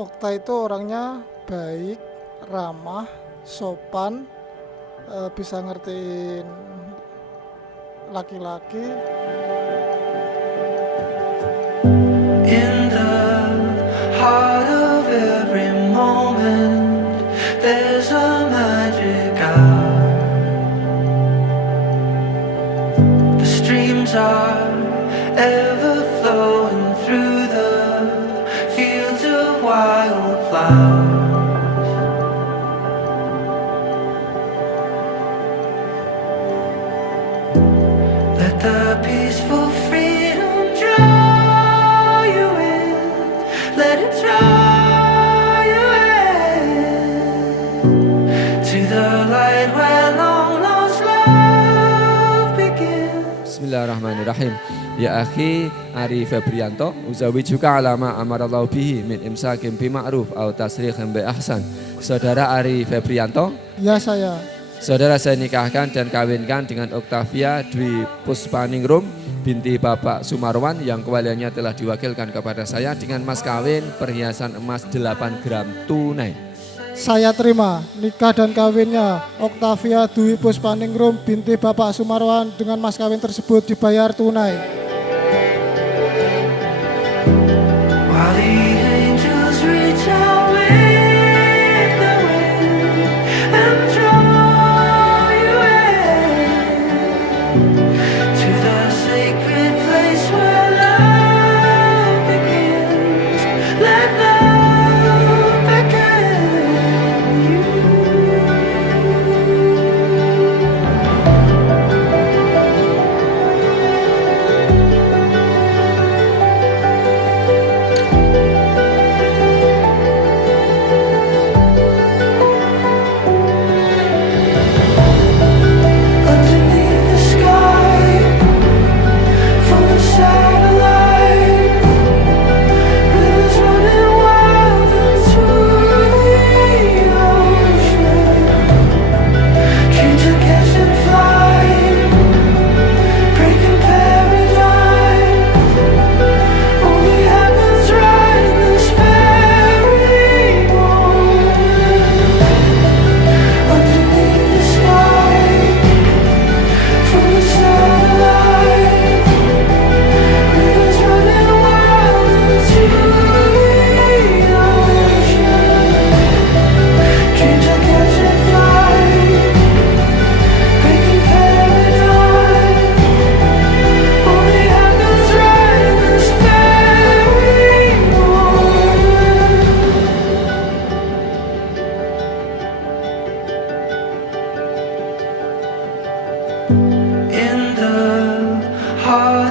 Okta itu orangnya baik, ramah, sopan, bisa ngertiin laki-laki. In the heart of every moment, there's a magic hour. The streams are ever flowing through the fields of wildflowers. Let the peaceful freedom draw you in. Let it draw you in to the light where long lost love begins. Bismillahirrahmanirrahim. Ya akhi Ari Febrianto, uzawijuka alama amarallahu bihi min imsakim bima'ruf au tasrihim bi ahsan. Saudara Ari Febrianto, Ya saya. saudara saya nikahkan dan kawinkan dengan Oktavia Dwi Puspaningrum binti Bapak Sumarwan yang kewaliannya telah diwakilkan kepada saya dengan mas kawin perhiasan emas 8 gram tunai. Saya terima nikah dan kawinnya Oktavia Dwi Puspaningrum binti Bapak Sumarwan dengan mas kawin tersebut dibayar tunai. While the angels reach out with the wind and draw you in to the sacred place where love begins. Let love beckon you. Underneath the sky, full of satellites, rivers running wild into the ocean. Dreams of catch and fly, breaking paradigms. Only happens right in this very moment. Underneath the sky, full of satellites, rivers running wild into the ocean. Dreams of catch and fly, breaking paradigms. Only happens right in this very moment. In the heart